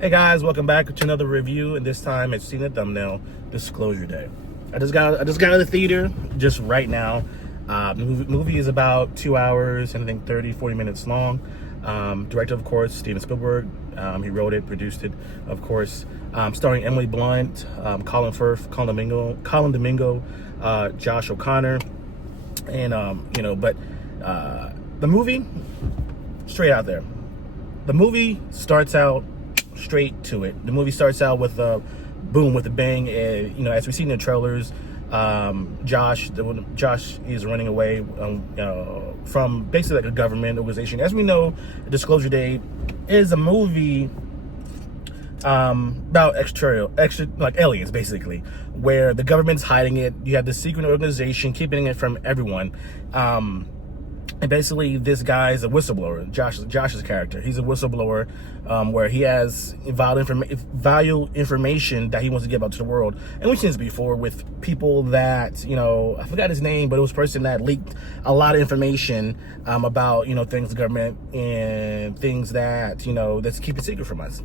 Hey guys, welcome back to another review, and this time it's seen the thumbnail, Disclosure Day. I just got out of the theater just right now. The movie is about 2 hours and I think 30-40 minutes long. Director, of course, Steven Spielberg. He wrote it, produced it, of course. Starring Emily Blunt, Colin Firth, Colin Domingo, Josh O'Connor, and the movie, straight out there. The movie starts out straight to it. The movie starts out with a boom, with a bang, and as we see in the trailers, Josh is running away from basically like a government organization. As we know, Disclosure Day is a movie about like aliens, basically, where the government's hiding it. You have the secret organization keeping it from everyone. And basically, this guy's a whistleblower. Josh's character, he's a whistleblower, where he has valuable information that he wants to give out to the world. And we've seen this before with people that, I forgot his name, but it was a person that leaked a lot of information about, things, the government, and things that, that's keep it secret from us.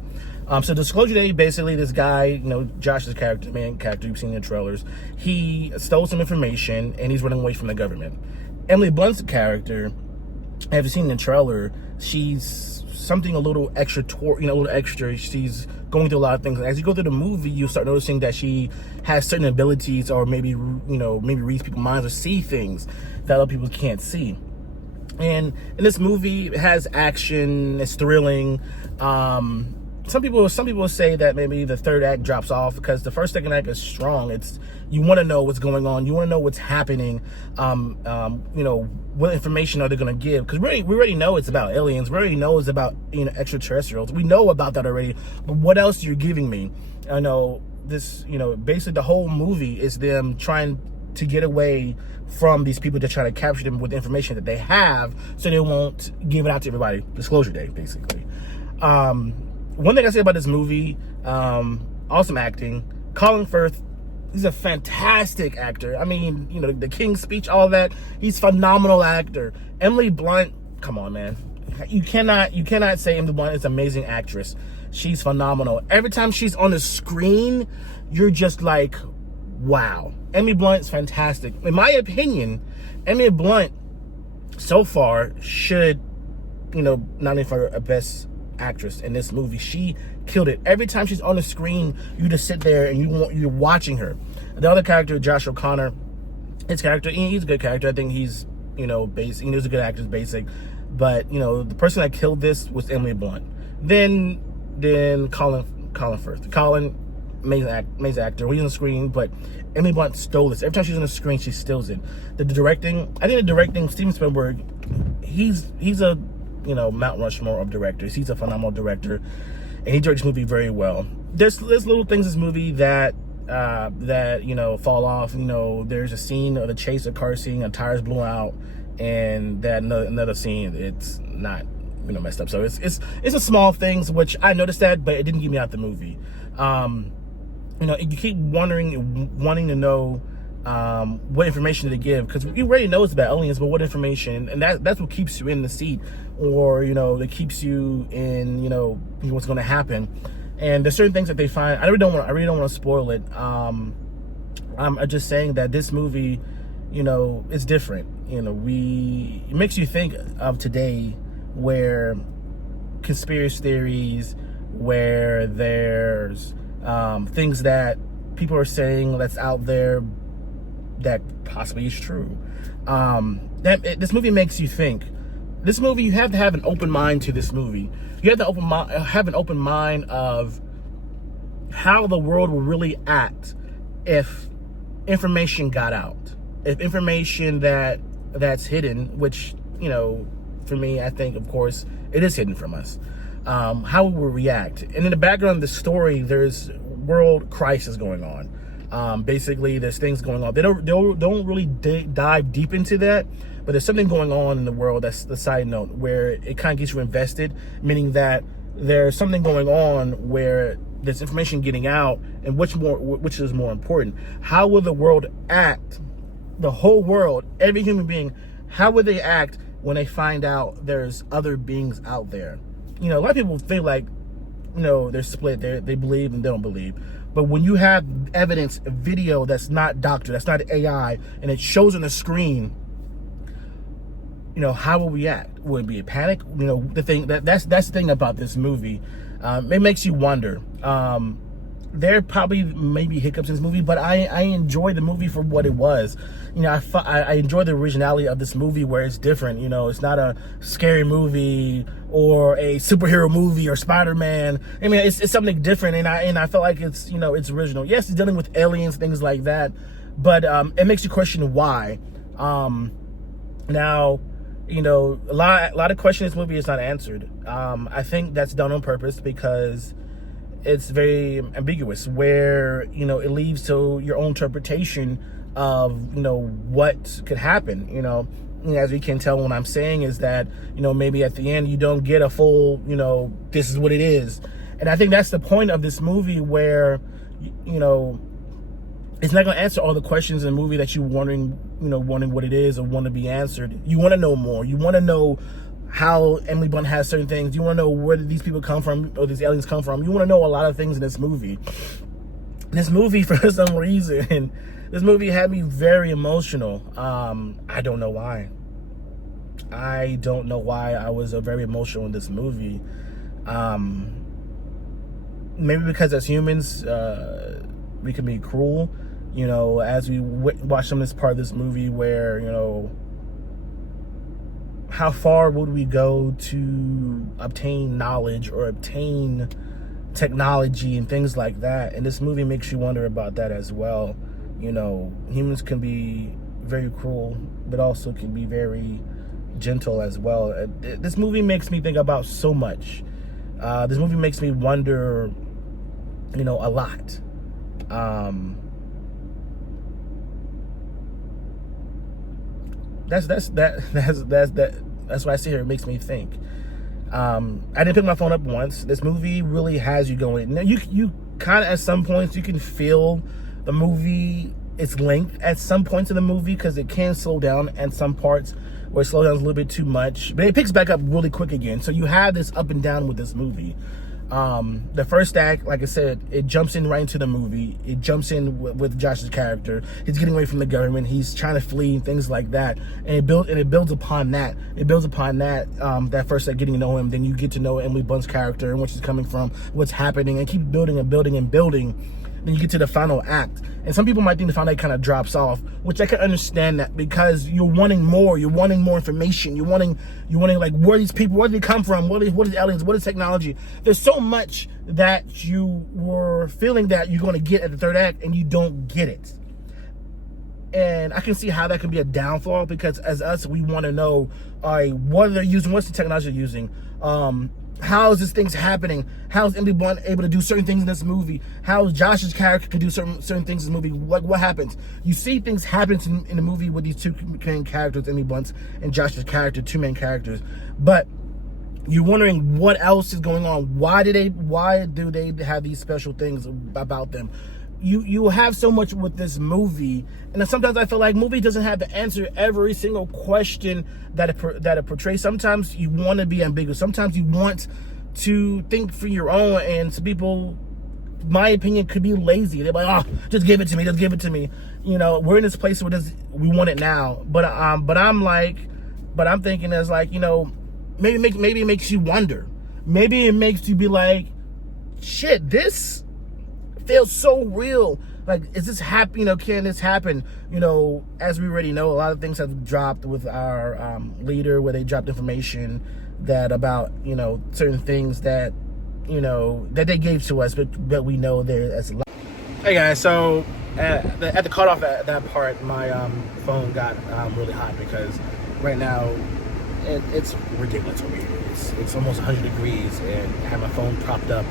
So Disclosure Day, basically, this guy, Josh's character, main character, you've seen in the trailers, he stole some information and he's running away from the government. Emily Blunt's character, have you seen the trailer? She's something a little extra, She's going through a lot of things. As you go through the movie, you start noticing that she has certain abilities, or maybe reads people's minds or see things that other people can't see. And in this movie, it has action, it's thrilling. Some people say that maybe the third act drops off because the first, second act is strong. You want to know what's going on. You want to know what's happening. What information are they going to give? Because we already know it's about aliens. We already know it's about extraterrestrials. We know about that already. But what else are you giving me? I know this. Basically the whole movie is them trying to get away from these people that try to capture them with the information that they have, so they won't give it out to everybody. Disclosure Day, basically. One thing I say about this movie, awesome acting. Colin Firth, he's a fantastic actor. I mean, the King's Speech, all that. He's a phenomenal actor. Emily Blunt, come on, man. You cannot say Emily Blunt is an amazing actress. She's phenomenal. Every time she's on the screen, you're just like, wow. Emily Blunt is fantastic. In my opinion, Emily Blunt so far should, nominate for a best actress in this movie. She killed it. Every time she's on the screen, you just sit there and you're watching her. The other character, Josh O'Connor, his character, he's a good character. I think he's basic. He's a good actor, basic. But the person that killed this was Emily Blunt. Then Colin Firth. Colin, amazing actor. He's on the screen, but Emily Blunt stole this. Every time she's on the screen, she steals it. The directing, Steven Spielberg, he's a Mount Rushmore of directors. He's a phenomenal director, and he directs this movie very well. There's little things in this movie that fall off. There's a scene of the chase, a car scene, a tires blew out, and that another scene, it's not messed up. So it's a small things which I noticed that, but it didn't get me out the movie. You keep wanting to know what information to give, because you already know it's about aliens, but what information? And that's what keeps you in the seat, or that keeps you in what's going to happen. And there's certain things that they find. I really don't want to spoil it. I'm just saying that this movie, it's different. It makes you think of today, where conspiracy theories, where there's things that people are saying that's out there that possibly is true. This movie makes you think. This movie, you have to have an open mind to this movie. You have to have an open mind of how the world will really act if information got out. If information that's hidden, which, for me, I think, of course, it is hidden from us. How we will react. And in the background of the story, there's world crisis going on. Basically, there's things going on. They don't really dive deep into that, but there's something going on in the world. That's the side note, where it kind of gets you invested, meaning that there's something going on where there's information getting out, and which is more important. How will the world act? The whole world, every human being, how would they act when they find out there's other beings out there? A lot of people feel like they're split. They believe and they don't believe. But when you have evidence, video that's not doctored, that's not AI, and it shows on the screen, how will we act? Would it be a panic? That's the thing about this movie. It makes you wonder. There probably maybe hiccups in this movie, but I enjoy the movie for what it was. I enjoy the originality of this movie where it's different. It's not a scary movie or a superhero movie or Spider-Man. I mean, it's something different, and I felt like it's it's original. Yes, it's dealing with aliens, things like that, but it makes you question why. Now, a lot of questions in this movie is not answered. I think that's done on purpose because it's very ambiguous, where it leaves to your own interpretation of what could happen. As we can tell, what I'm saying is that maybe at the end you don't get a full this is what it is, and I think that's the point of this movie, where it's not going to answer all the questions in the movie that you're wondering what it is or want to be answered. You want to know more. You want to know how Emily Blunt has certain things. You want to know where did these people come from, or these aliens come from. You want to know a lot of things in this movie. This movie, for some reason, this movie had me very emotional. I don't know why. I don't know why I was very emotional in this movie. Maybe because as humans, we can be cruel. As we watch some of this part of this movie, where how far would we go to obtain knowledge or obtain technology and things like that? And this movie makes you wonder about that as well. Humans can be very cruel, but also can be very gentle as well. This movie makes me think about so much. This movie makes me wonder, a lot. That's why I sit here. It makes me think. I didn't pick my phone up once. This movie really has you going. Now, you kind of, at some points, you can feel the movie, its length at some points in the movie, because it can slow down at some parts where it slows down a little bit too much, but it picks back up really quick again. So you have this up and down with this movie. The first act, like I said, it jumps in right into the movie. It jumps in with Josh's character. He's getting away from the government. He's trying to flee and things like that. And it builds upon that. It builds upon that. That first act, getting to know him. Then you get to know Emily Blunt's character and where she's coming from, what's happening, and keep building and building and building. Then you get to the final act. And some people might think the final act kind of drops off, which I can understand that, because you're wanting more. You're wanting more information. You're wanting like, where are these people? Where do they come from? What is aliens? What is technology? There's so much that you were feeling that you're going to get at the third act, and you don't get it. And I can see how that can be a downfall, because as us, we want to know, all right, what are they using? What's the technology they're using? How is this things happening? How is Emily Blunt able to do certain things in this movie? How is Josh's character can do certain things in this movie? What happens? You see things happen in the movie with these two main characters, Emily Blunt's and Josh's character, two main characters. But you're wondering what else is going on. Why do they have these special things about them? You have so much with this movie, and then sometimes I feel like movie doesn't have to answer every single question that it portrays. Sometimes you want to be ambiguous. Sometimes you want to think for your own, and some people, my opinion, could be lazy. They're like, oh, just give it to me, just give it to me. We're in this place where we want it now. But I'm thinking as like, maybe it makes you wonder. Maybe it makes you be like, shit, this feels so real. Like, is this happen? Can this happen? As we already know, a lot of things have dropped with our leader, where they dropped information that about certain things that that they gave to us, but we know there as a lot. Hey guys, so at the cutoff at that part, my phone got really hot, because right now it's ridiculous over here. It's almost 100 degrees, and I have my phone propped up.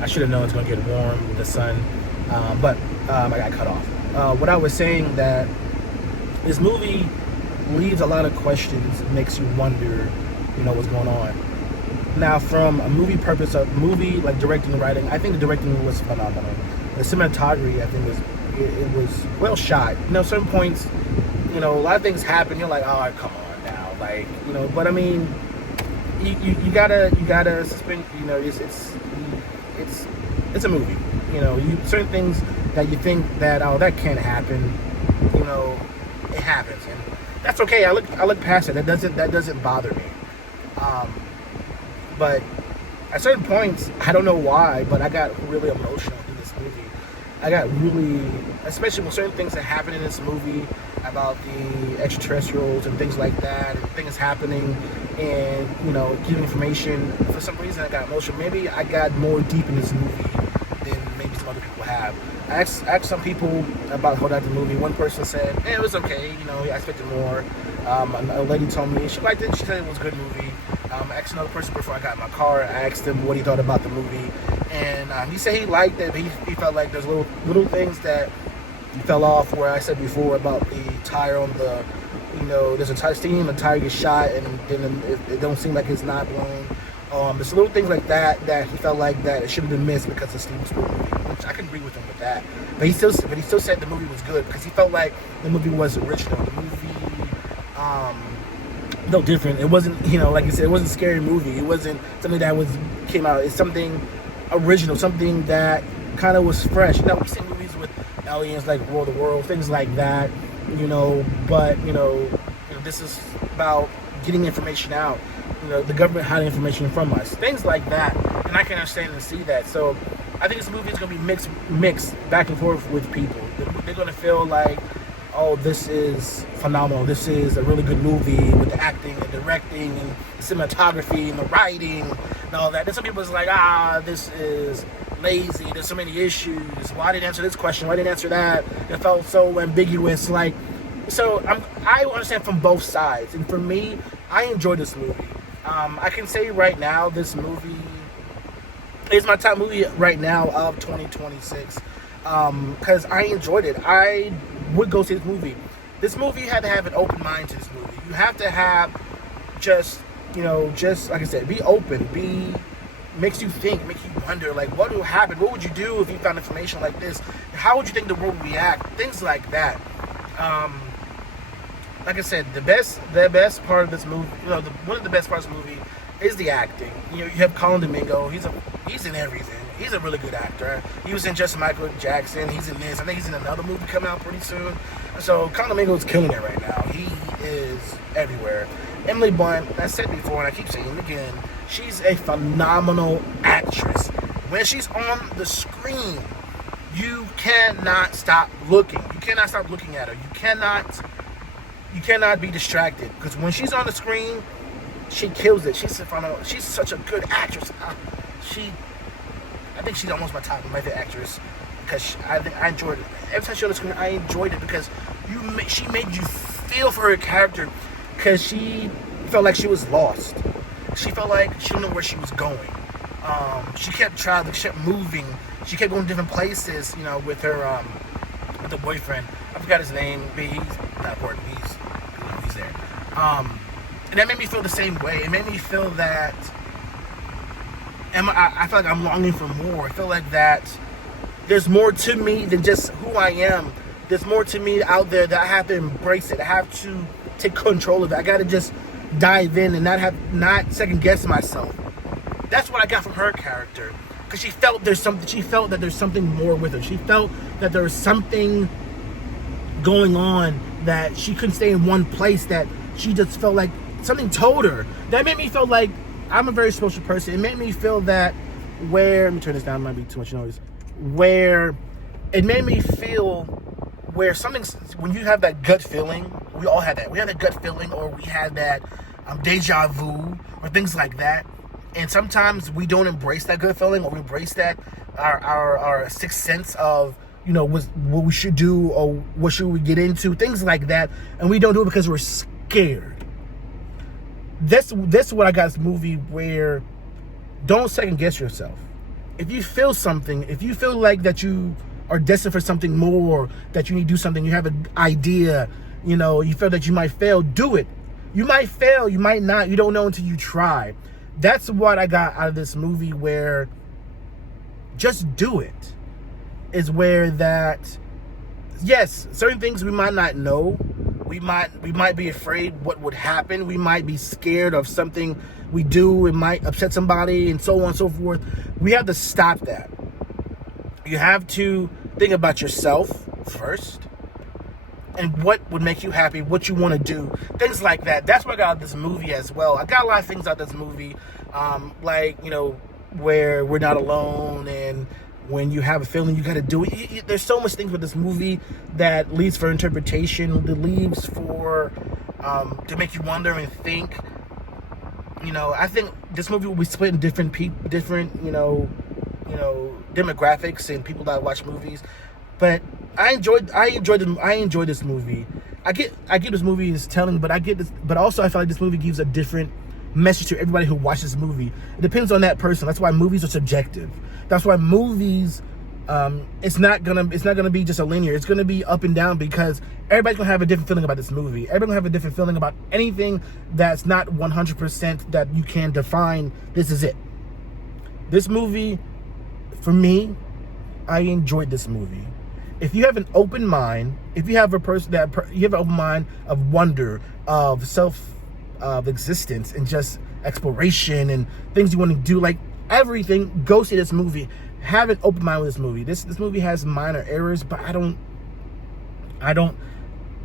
I should have known it's going to get warm with the sun, but I got cut off. What I was saying, that this movie leaves a lot of questions, makes you wonder, what's going on. Now, from a movie purpose, a movie like directing and writing, I think the directing was phenomenal. The cinematography, I think, was well shot. Certain points, a lot of things happen. You're like, oh, come on now, but I mean, you gotta suspend. it's a movie. Certain things that you think that, oh, that can't happen, it happens, and that's okay. I look past it. That doesn't bother me. But at certain points, I don't know why, but I got really emotional in this movie. I got really, especially with certain things that happen in this movie about the extraterrestrials and things like that, and things happening, and giving information. For some reason, I got emotional. Maybe I got more deep in this movie than maybe some other people have. I asked some people about how that the movie. One person said, it was okay. I expected more. A lady told me she liked it. She said it was a good movie. I asked another person before I got in my car. I asked him what he thought about the movie, and he said he liked it, but he felt like there's little things that fell off. Where I said before about the tire on the, there's a tire steam, a tire gets shot, and then it don't seem like it's not blown. There's little things like that he felt like that it should have been missed because of Steven Spielberg, which I can agree with him with that. But he still said the movie was good because he felt like the movie was original. The movie, no different. It wasn't, like you said, it wasn't a scary movie. It wasn't something that came out. It's something original, something that kind of was fresh. We've seen movies with aliens like World of Worlds, things like that, but this is about getting information out. The government hiding information from us, things like that, and I can understand and see that. So I think this movie is going to be mixed back and forth with people. They're going to feel like, oh, this is phenomenal. This is a really good movie with the acting and directing and the cinematography and the writing and all that. Then some people is like, this is lazy. There's so many issues. Why didn't answer this question? Why didn't answer that? It felt so ambiguous. So I understand from both sides. And for me, I enjoyed this movie. I can say right now, this movie is my top movie right now of 2026. Because I enjoyed it. I would go see this movie. This movie, you have to have an open mind to this movie. You have to have just like I said, be open, makes you think, makes you wonder, like, what will happen? What would you do if you found information like this? How would you think the world would react? Things like that. Like I said, the best part of this movie, one of the best parts of the movie is the acting. You have Colin Domingo. He's in everything. He's a really good actor. He was in Just Michael Jackson. He's in this. I think he's in another movie coming out pretty soon. So Colin Domingo is killing it right now. He is everywhere. Emily Blunt, I said before, and I keep saying it again, she's a phenomenal actress. When she's on the screen, you cannot stop looking. You cannot stop looking at her. You cannot be distracted, because when she's on the screen, she kills it. She's such a good actress. I think she's almost my favorite actress, because I enjoyed it. Every time she on the screen, I enjoyed it because she made you feel for her character, because she felt like she was lost. She felt like she didn't know where she was going. She kept traveling, she kept moving, she kept going to different places, with her with the boyfriend. I forgot his name, but he's not important. He's there. And that made me feel the same way. It made me feel that I feel like I'm longing for more. I feel like that there's more to me than just who I am. There's more to me out there that I have to embrace it. I have to take control of it. I got to just dive in and not second guess myself. That's what I got from her character, because she felt that there's something more with her. She felt that there was something going on, that she couldn't stay in one place, that she just felt like something told her. That made me feel like, I'm a very social person. It made me feel that let me turn this down, it might be too much noise. It made me feel where when you have that gut feeling, we all had that. We had that gut feeling, or we had that deja vu, or things like that. And sometimes we don't embrace that good feeling, or we embrace that our sixth sense of what we should do, or what should we get into, things like that, and we don't do it because we're scared. That's what I got this movie, where don't second guess yourself. If you feel something, if you feel like that you are destined for something more, that you need to do something, you have an idea, you feel that you might fail, do it. You might fail, you might not, you don't know until you try. That's what I got out of this movie, where just do it. Is where that, yes, certain things we might not know. We might be afraid what would happen. We might be scared of something we do. It might upset somebody, and so on and so forth. We have to stop that. You have to think about yourself first and what would make you happy, what you want to do, things like that. That's what I got out of this movie as well. I got a lot of things out of this movie, like, where we're not alone, and when you have a feeling, you got to do it. There's so much things with this movie that leaves for interpretation, that leaves for to make you wonder and think. I think this movie will be split in different demographics and people that watch movies. But I enjoyed this movie. I get this movie is telling, but also I feel like this movie gives a different message to everybody who watches this movie. It depends on that person. That's why movies are subjective. That's why movies, it's not gonna be just a linear. It's gonna be up and down, because everybody's gonna have a different feeling about this movie. Everybody's gonna have a different feeling about anything that's not 100% that you can define. This is it. This movie, for me, I enjoyed this movie. If you have an open mind, if you have you have an open mind of wonder, of of existence, and just exploration and things you want to do, like everything, go see this movie. Have an open mind with this movie. This movie has minor errors, but it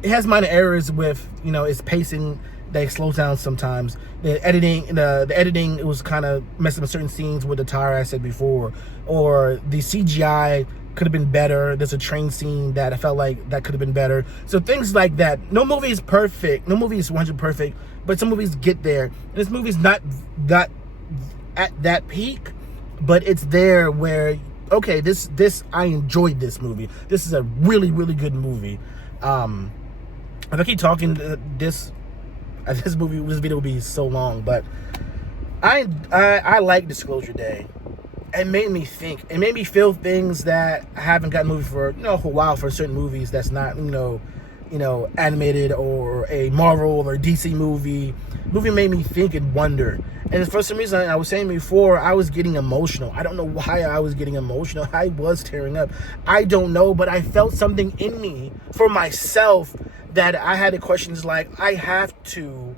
has minor errors with, its pacing. They slow down sometimes. The editing, it was kind of messing with certain scenes with the tire I said before, or the CGI could have been better. There's a train scene that I felt like that could have been better. So things like that. No movie is perfect. No movie is 100% perfect, but some movies get there. And this movie's not at that peak, but it's there where, okay, this I enjoyed this movie. This is a really, really good movie. If I keep talking, this video will be so long, but I like Disclosure Day. It made me think. It made me feel things that I haven't gotten movie for for a while, for certain movies that's not animated or a Marvel or DC movie. Movie made me think and wonder. And for some reason, I was saying before, I was getting emotional. I don't know why I was getting emotional. I was tearing up. I don't know, but I felt something in me for myself that I had the questions like, I have to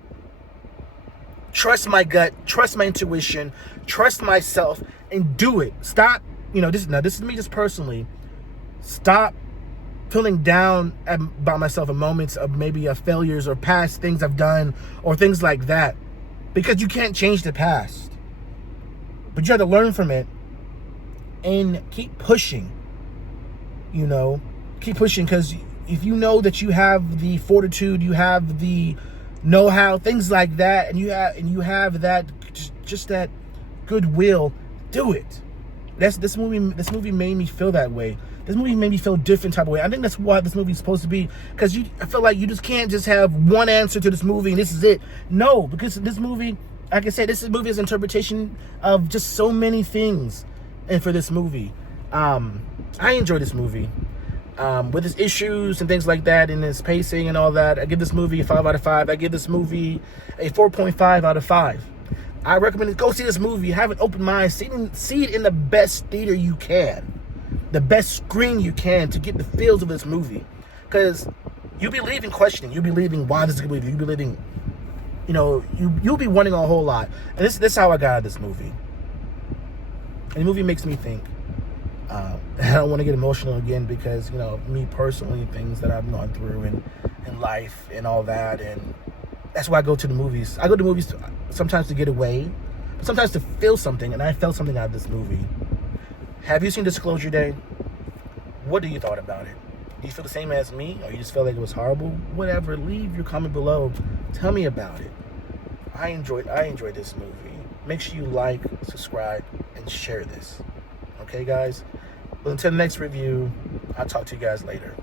trust my gut, trust my intuition, trust myself, and do it. Stop, this is me just personally. Stop feeling down about myself in moments of maybe failures or past things I've done or things like that, because you can't change the past, but you have to learn from it and keep pushing. Keep pushing, because if you know that you have the fortitude, you have the know-how, things like that, and you have that just that goodwill, do it. This movie made me feel that way. This movie made me feel a different type of way. I think that's what this movie is supposed to be, because I feel like you just can't just have one answer to this movie and this is it. No, because this movie, like I said, this movie is an interpretation of just so many things. And for this movie, I enjoyed this movie. With its issues and things like that, and its pacing and all that, I give this movie a 5 out of 5. I give this movie a 4.5 out of 5. I recommend it. Go see this movie. Have an open mind. See it in the best theater you can, the best screen you can, to get the feels of this movie. Because you'll be leaving questioning. You'll be leaving why this is a good movie. You'll be leaving, you'll be wondering a whole lot. And this is how I got out of this movie. And the movie makes me think. I don't want to get emotional again, because me personally, things that I've gone through in life and all that, and that's why I go to the movies. I go to movies sometimes to get away, but sometimes to feel something, and I felt something out of this movie. Have you seen Disclosure Day? What do you thought about it? Do you feel the same as me, or you just felt like it was horrible? Whatever, leave your comment below. Tell me about it. I enjoyed this movie. Make sure you like, subscribe, and share this. Okay, guys? Well, until the next review, I'll talk to you guys later.